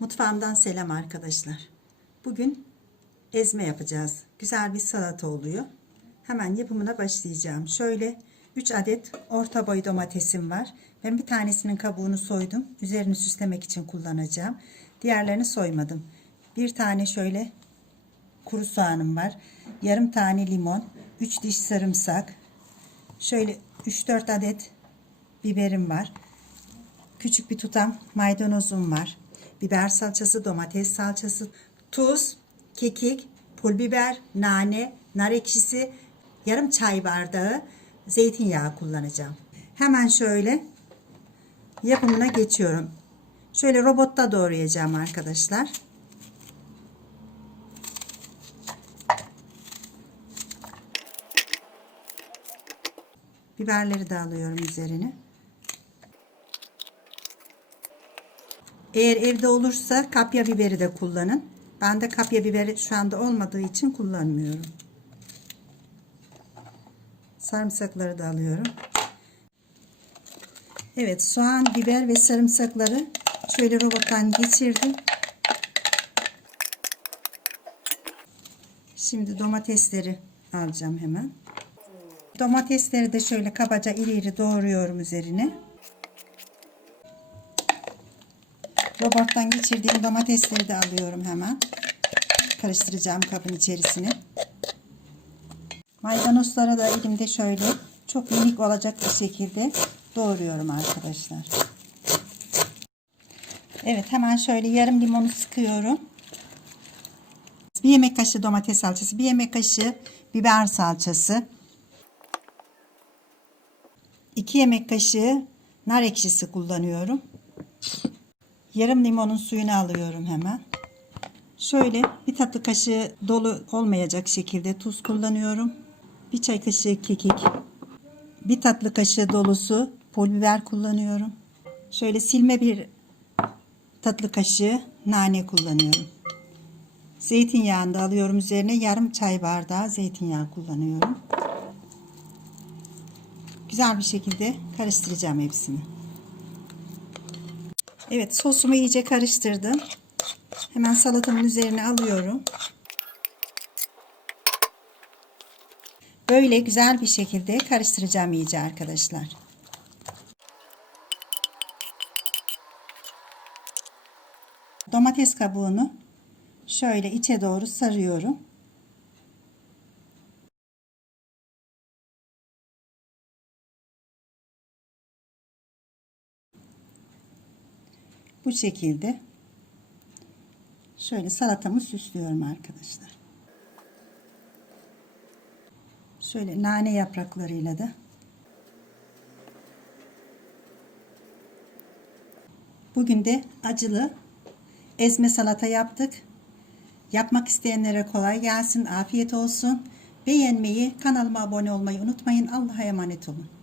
Mutfağımdan selam arkadaşlar. Bugün ezme yapacağız. Güzel bir salata oluyor. Hemen yapımına başlayacağım. Şöyle 3 adet orta boy domatesim var. Ben bir tanesinin kabuğunu soydum. Üzerini süslemek için kullanacağım. Diğerlerini soymadım. Bir tane şöyle kuru soğanım var. Yarım tane limon, 3 diş sarımsak. Şöyle 3-4 adet biberim var. Küçük bir tutam maydanozum var. Biber salçası, domates salçası, tuz, kekik, pul biber, nane, nar ekşisi, yarım çay bardağı zeytinyağı kullanacağım. Hemen şöyle yapımına geçiyorum. Şöyle robotta doğrayacağım arkadaşlar. Biberleri de alıyorum üzerine. Eğer evde olursa kapya biberi de kullanın. Ben de kapya biberi şu anda olmadığı için kullanmıyorum. Sarımsakları da alıyorum. Evet soğan, biber ve sarımsakları şöyle robottan geçirdim. Şimdi domatesleri alacağım hemen. Domatesleri de şöyle kabaca iri iri doğruyorum üzerine. Robottan geçirdiğim domatesleri de alıyorum hemen. Karıştıracağım kabın içerisine. Maydanozları da elimde şöyle çok minik olacak bir şekilde doğruyorum arkadaşlar. Evet hemen şöyle yarım limonu sıkıyorum. Bir yemek kaşığı domates salçası, bir yemek kaşığı biber salçası, 2 yemek kaşığı nar ekşisi kullanıyorum. Yarım limonun suyunu alıyorum hemen. Şöyle bir tatlı kaşığı dolu olmayacak şekilde tuz kullanıyorum. Bir çay kaşığı kekik. Bir tatlı kaşığı dolusu pul biber kullanıyorum. Şöyle silme bir tatlı kaşığı nane kullanıyorum. Zeytinyağını da alıyorum üzerine yarım çay bardağı zeytinyağı kullanıyorum. Güzel bir şekilde karıştıracağım hepsini. Evet sosumu iyice karıştırdım. Hemen salatamın üzerine alıyorum. Böyle güzel bir şekilde karıştıracağım iyice arkadaşlar. Domates kabuğunu şöyle içe doğru sarıyorum. Bu şekilde şöyle salatamı süslüyorum arkadaşlar. Şöyle nane yapraklarıyla da Bugün de acılı ezme salata yaptık. Yapmak isteyenlere kolay gelsin, afiyet olsun. Beğenmeyi, kanalıma abone olmayı unutmayın. Allah'a emanet olun.